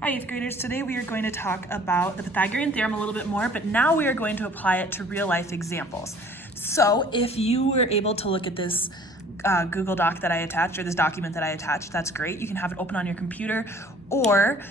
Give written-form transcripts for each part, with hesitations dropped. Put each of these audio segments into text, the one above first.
Hi, 8th graders. Today we are going to talk about the Pythagorean theorem a little bit more, but now we are going to apply it to real life examples. So if you were able to look at this Google Doc that I attached, or this document that I attached, that's great. You can have it open on your computer, or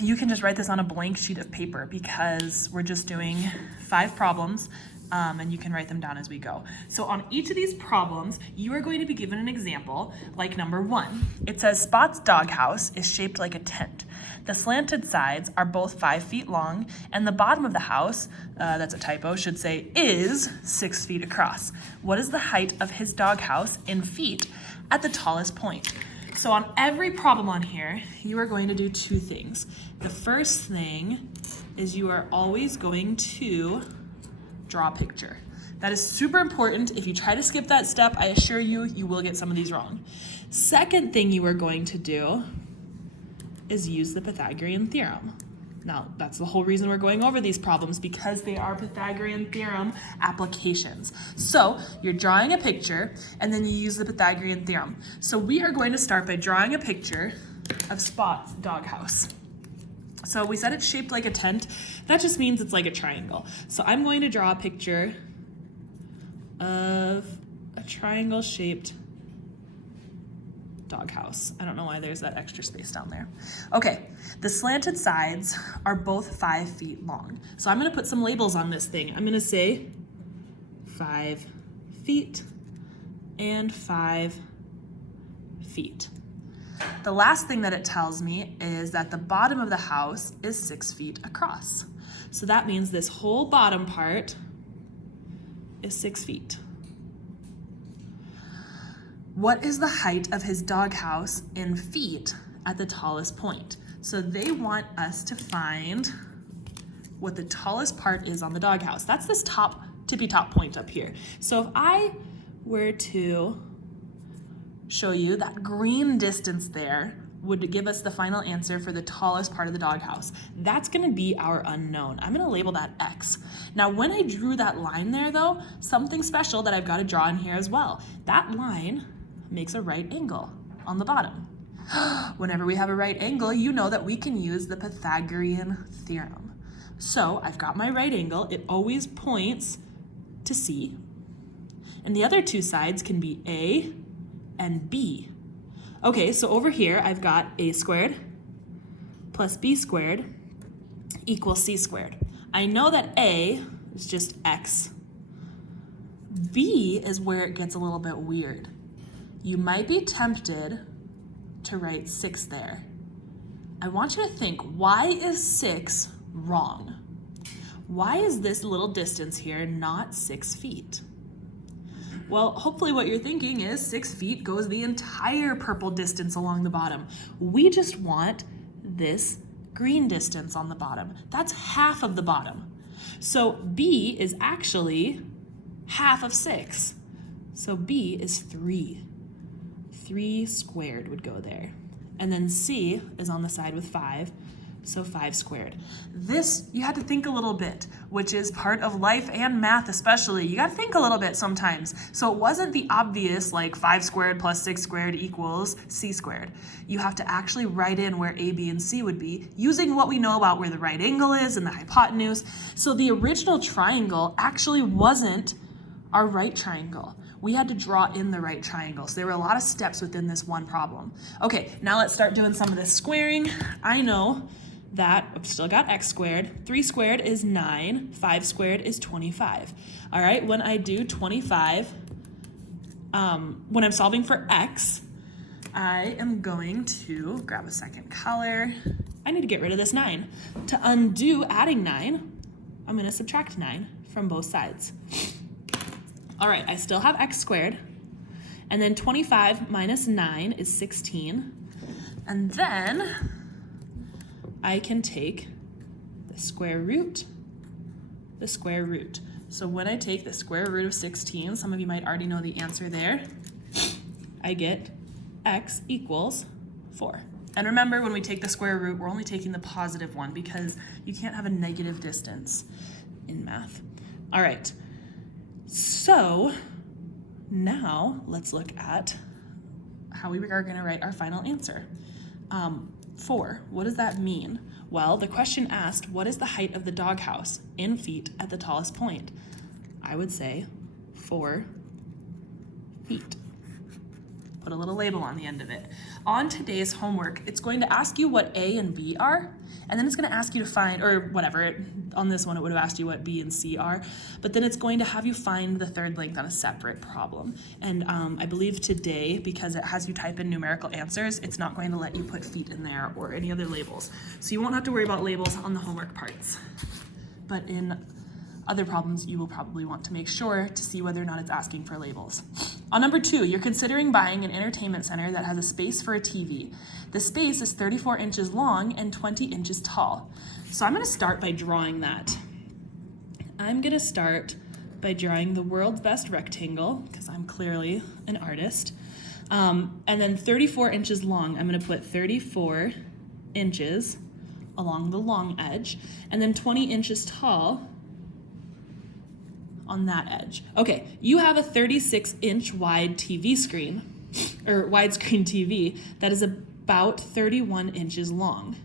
you can just write this on a blank sheet of paper because we're just doing 5 problems. And you can write them down as we go. So on each of these problems, you are going to be given an example, like number 1. It says Spot's doghouse is shaped like a tent. The slanted sides are both 5 feet long, and the bottom of the house, that's a typo, should say is 6 feet across. What is the height of his doghouse in feet at the tallest point? So on every problem on here, you are going to do 2 things. The first thing is you are always going to draw a picture. That is super important. If you try to skip that step, I assure you, you will get some of these wrong. Second thing you are going to do is use the Pythagorean theorem. Now, that's the whole reason we're going over these problems, because they are Pythagorean theorem applications. So you're drawing a picture and then you use the Pythagorean theorem. So we are going to start by drawing a picture of Spot's doghouse. So we said it's shaped like a tent. That just means it's like a triangle. So I'm going to draw a picture of a triangle-shaped doghouse. I don't know why there's that extra space down there. Okay, the slanted sides are both 5 feet long. So I'm gonna put some labels on this thing. I'm gonna say 5 feet and 5 feet. The last thing that it tells me is that the bottom of the house is 6 feet across. So that means this whole bottom part is 6 feet. What is the height of his doghouse in feet at the tallest point? So they want us to find what the tallest part is on the doghouse. That's this top, tippy top point up here. So if I were to show you that green distance there would give us the final answer for the tallest part of the doghouse. That's gonna be our unknown. I'm gonna label that X. Now, when I drew that line there though, something special that I've gotta draw in here as well. That line makes a right angle on the bottom. Whenever we have a right angle, you know that we can use the Pythagorean theorem. So I've got my right angle. It always points to C. And the other 2 sides can be A and B. Okay, so over here I've got A squared plus B squared equals C squared. I know that A is just X. B is where it gets a little bit weird. You might be tempted to write 6 there. I want you to think, why is 6 wrong? Why is this little distance here not 6 feet? Well, hopefully what you're thinking is 6 feet goes the entire purple distance along the bottom. We just want this green distance on the bottom. That's half of the bottom. So B is actually half of 6. So B is 3. 3 squared would go there. And then C is on the side with 5. So 5 squared. This, you had to think a little bit, which is part of life and math especially. You gotta think a little bit sometimes. So it wasn't the obvious like 5 squared plus 6 squared equals C squared. You have to actually write in where A, B, and C would be using what we know about where the right angle is and the hypotenuse. So the original triangle actually wasn't our right triangle. We had to draw in the right triangle. So there were a lot of steps within this one problem. Okay, now let's start doing some of this squaring. I know that I've still got X squared. 3 squared is 9. 5 squared is 25. All right, when I do 25, when I'm solving for X, I am going to grab a second color. I need to get rid of this 9. To undo adding 9, I'm gonna subtract 9 from both sides. All right, I still have X squared. And then 25 minus 9 is 16. And then I can take the square root. So when I take the square root of 16, some of you might already know the answer there, I get X equals 4. And remember, when we take the square root, we're only taking the positive one because you can't have a negative distance in math. All right, so now let's look at how we are going to write our final answer. 4. What does that mean? Well, the question asked, what is the height of the doghouse in feet at the tallest point? I would say 4 feet. Put a little label on the end of it. On today's homework, it's going to ask you what A and B are, and then it's going to ask you to find, or whatever, on this one it would have asked you what B and C are, but then it's going to have you find the third length on a separate problem. And I believe today, because it has you type in numerical answers, it's not going to let you put feet in there or any other labels. So you won't have to worry about labels on the homework parts. But in other problems, you will probably want to make sure to see whether or not it's asking for labels. On number 2, you're considering buying an entertainment center that has a space for a TV. The space is 34 inches long and 20 inches tall. So I'm going to start by drawing that. I'm going to start by drawing the world's best rectangle, because I'm clearly an artist. And then 34 inches long, I'm going to put 34 inches along the long edge, and then 20 inches tall on that edge. Okay, you have a 36-inch wide TV screen, or widescreen TV, that is about 31 inches long.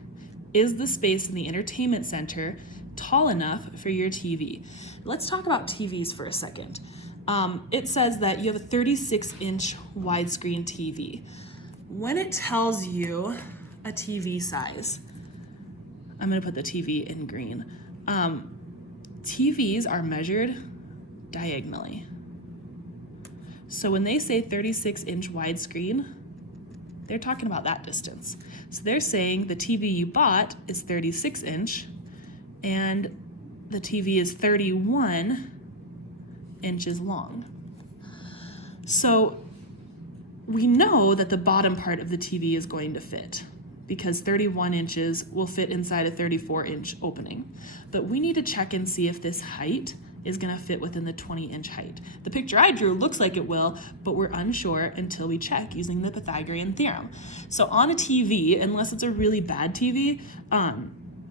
Is the space in the entertainment center tall enough for your TV? Let's talk about TVs for a second. It says that you have a 36-inch widescreen TV. When it tells you a TV size, I'm gonna put the TV in green. TVs are measured diagonally. So when they say 36-inch widescreen, they're talking about that distance. So they're saying the TV you bought is 36-inch and the TV is 31 inches long. So we know that the bottom part of the TV is going to fit, because 31 inches will fit inside a 34-inch opening. But we need to check and see if this height is gonna fit within the 20-inch height. The picture I drew looks like it will, but we're unsure until we check using the Pythagorean theorem. So on a TV, unless it's a really bad TV,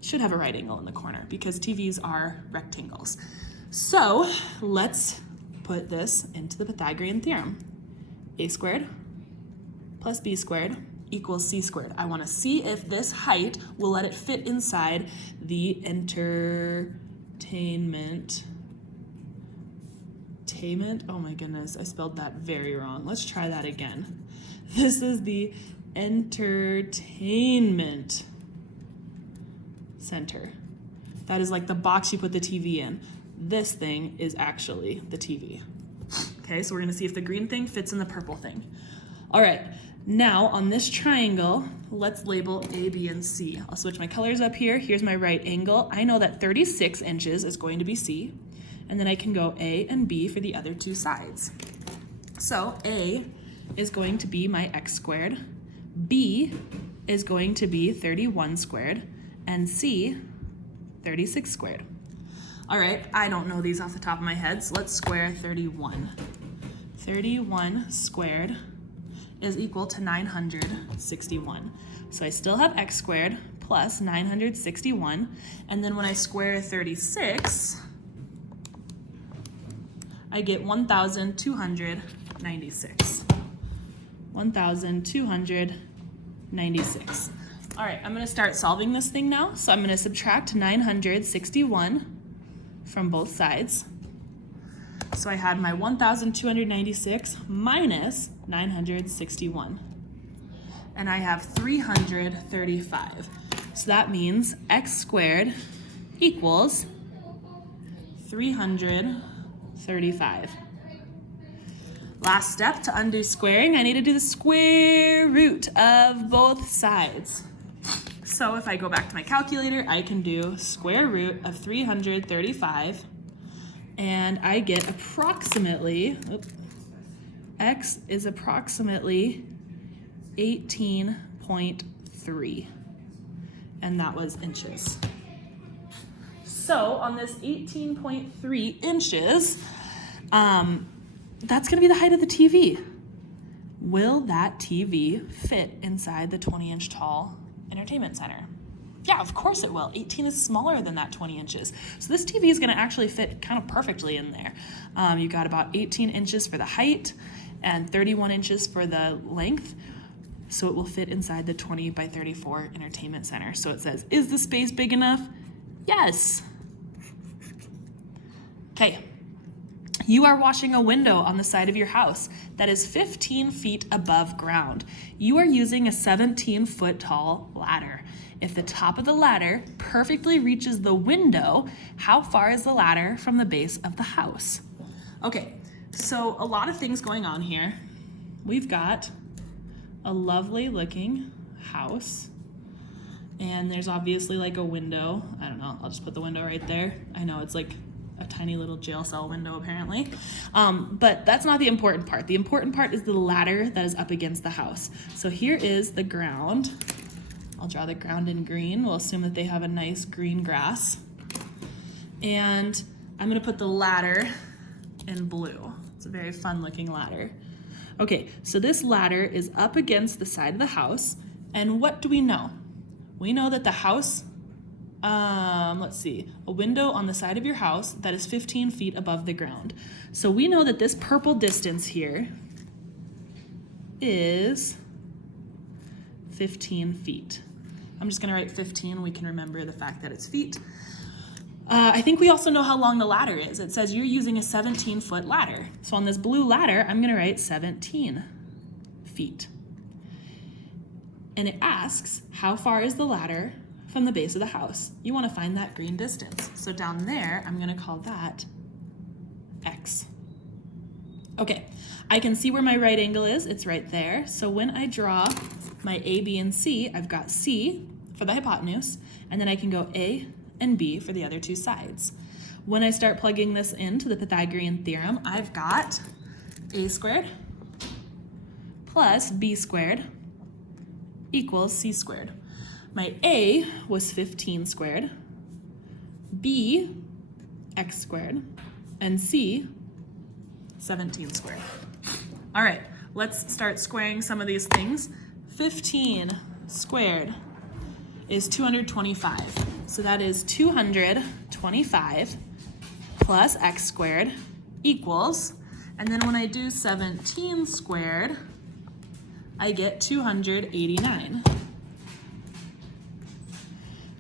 should have a right angle in the corner, because TVs are rectangles. So let's put this into the Pythagorean theorem. A squared plus b squared equals c squared. I want to see if this height will let it fit inside the entertainment. Oh my goodness, I spelled that very wrong. Let's try that again. This is the entertainment center. That is like the box you put the TV in. This thing is actually the TV. Okay, so we're gonna see if the green thing fits in the purple thing. All right, now on this triangle, let's label A, B, and C. I'll switch my colors up here. Here's my right angle. I know that 36 inches is going to be C, and then I can go A and B for the other two sides. So A is going to be my x squared, B is going to be 31 squared, and C, 36 squared. All right, I don't know these off the top of my head, so let's square 31. 31 squared is equal to 961. So I still have x squared plus 961, and then when I square 36, I get 1,296. 1,296. All right, I'm gonna start solving this thing now. So I'm gonna subtract 961 from both sides. So I had my 1,296 minus 961. And I have 335. So that means x squared equals 335. Last step to undo squaring, I need to do the square root of both sides. So if I go back to my calculator, I can do square root of 335, and I get approximately, x is approximately 18.3, and that was inches. So on this 18.3 inches, that's gonna be the height of the TV. Will that TV fit inside the 20-inch tall entertainment center? Yeah, of course it will. 18 is smaller than that 20 inches. So this TV is gonna actually fit kind of perfectly in there. You got about 18 inches for the height and 31 inches for the length. so it will fit inside the 20 by 34 entertainment center. So it says, is the space big enough? Yes. Okay. You are washing a window on the side of your house that is 15 feet above ground. You are using a 17-foot tall ladder. If the top of the ladder perfectly reaches the window, how far is the ladder from the base of the house? Okay, so a lot of things going on here. We've got a lovely looking house, and there's obviously like a window. I don't know, I'll just put the window right there. I know it's like a tiny little jail cell window apparently, but that's not the important part. The important part is the ladder that is up against the house. So here is the ground. I'll draw the ground in green. We'll assume that they have a nice green grass. And I'm gonna put the ladder in blue. It's a very fun looking ladder. Okay, so this ladder is up against the side of the house, and what do we know? We know that the house, let's see, a window on the side of your house that is 15 feet above the ground. So we know that this purple distance here is 15 feet. I'm just gonna write 15, we can remember the fact that it's feet. I think we also know how long the ladder is. It says you're using a 17-foot ladder. So on this blue ladder, I'm gonna write 17 feet. And it asks, how far is the ladder from the base of the house? You wanna find that green distance. So down there, I'm gonna call that X. Okay, I can see where my right angle is, it's right there. So when I draw my A, B, and C, I've got C for the hypotenuse, and then I can go A and B for the other two sides. When I start plugging this into the Pythagorean theorem, I've got A squared plus B squared equals C squared. My A was 15 squared, B, X squared, and C, 17 squared. All right, let's start squaring some of these things. 15 squared is 225. So that is 225 plus X squared equals, and then when I do 17 squared, I get 289.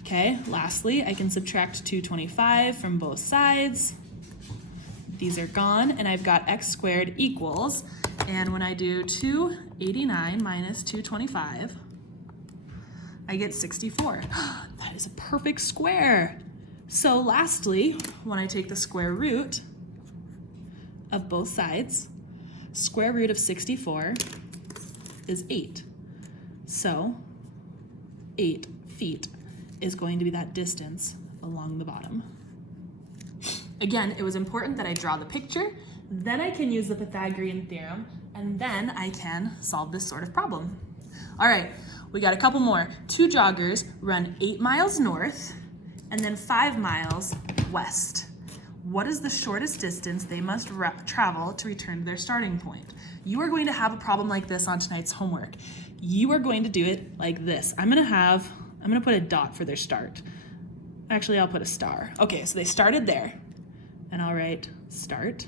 Okay, lastly, I can subtract 225 from both sides. These are gone, and I've got X squared equals, and when I do 289 minus 225, I get 64. That is a perfect square. So lastly, when I take the square root of both sides, square root of 64 is 8. So 8 feet is going to be that distance along the bottom. Again, it was important that I draw the picture, then I can use the Pythagorean theorem, and then I can solve this sort of problem. All right, we got a couple more. Two joggers run 8 miles north and then 5 miles west. What is the shortest distance they must travel to return to their starting point? You are going to have a problem like this on tonight's homework. You are going to do it like this. I'm gonna put a dot for their start. Actually, I'll put a star. Okay, so they started there, and I'll write start.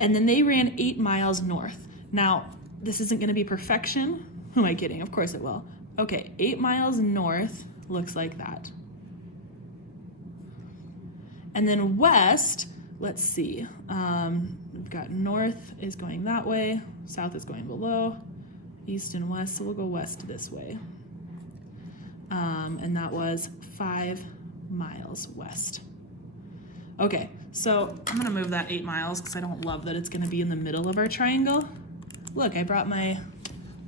And then they ran 8 miles north. Now, this isn't gonna be perfection. Who am I kidding? Of course it will. Okay, 8 miles north looks like that. And then west, let's see. We've got north is going that way, south is going below, east and west, so we'll go west this way. And that was 5 miles west. Okay, so I'm gonna move that 8 miles because I don't love that it's gonna be in the middle of our triangle. Look, I brought my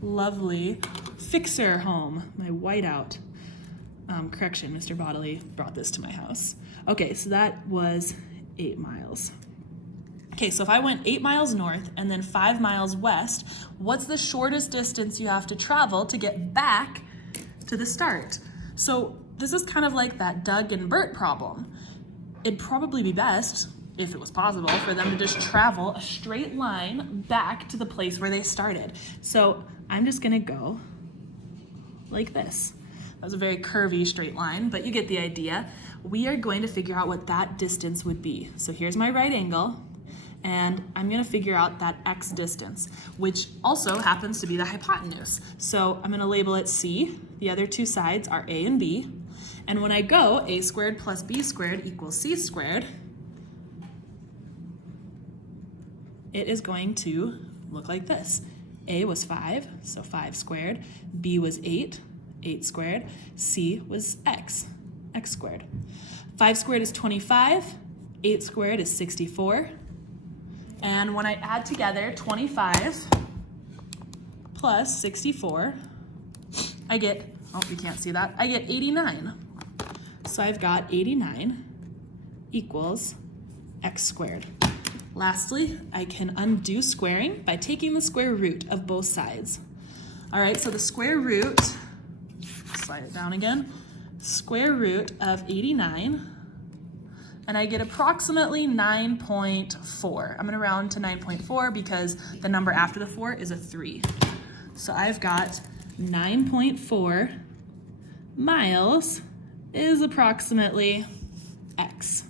lovely fixer home, my whiteout. Correction, Mr. Bodley brought this to my house. Okay, so that was 8 miles. Okay, so if I went 8 miles north and then 5 miles west, what's the shortest distance you have to travel to get back to the start? So this is kind of like that Doug and Bert problem. It'd probably be best, if it was possible, for them to just travel a straight line back to the place where they started. So I'm just gonna go like this. That was a very curvy straight line, but you get the idea. We are going to figure out what that distance would be. So here's my right angle, and I'm gonna figure out that x distance, which also happens to be the hypotenuse. So I'm gonna label it C. The other two sides are A and B. And when I go a squared plus b squared equals c squared, it is going to look like this. A was 5, so 5 squared. B was 8, 8 squared. C was x, x squared. 5 squared is 25, 8 squared is 64. And when I add together 25 plus 64, I get, oh, you can't see that, I get 89. So I've got 89 equals x squared. Lastly, I can undo squaring by taking the square root of both sides. All right, so the square root, slide it down again, square root of 89, and I get approximately 9.4. I'm gonna round to 9.4 because the number after the 4 is a 3. So I've got 9.4 miles is approximately x.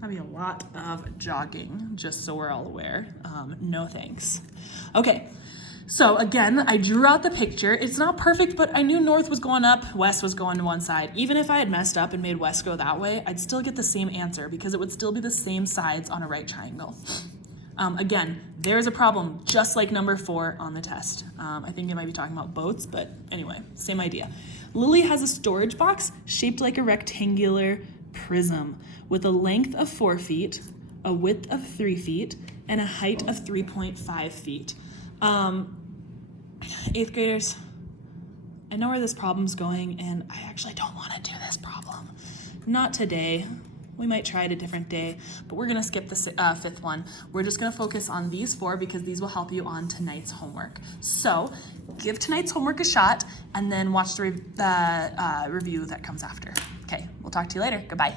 That'd be a lot of jogging, just so we're all aware. No thanks. Okay, so again, I drew out the picture. It's not perfect, but I knew north was going up, west was going to one side. Even if I had messed up and made west go that way, I'd still get the same answer because it would still be the same sides on a right triangle. Again, there's a problem just like number 4 on the test. I think it might be talking about boats, but anyway, same idea. Lily has a storage box shaped like a rectangular prism with a length of 4 feet, a width of 3 feet, and a height of 3.5 feet. 8th graders, I know where this problem's going, and I actually don't want to do this problem. Not today. We might try it a different day, but we're gonna skip the 5th one. We're just gonna focus on these 4 because these will help you on tonight's homework. So give tonight's homework a shot and then watch the review that comes after. Okay, we'll talk to you later. Goodbye.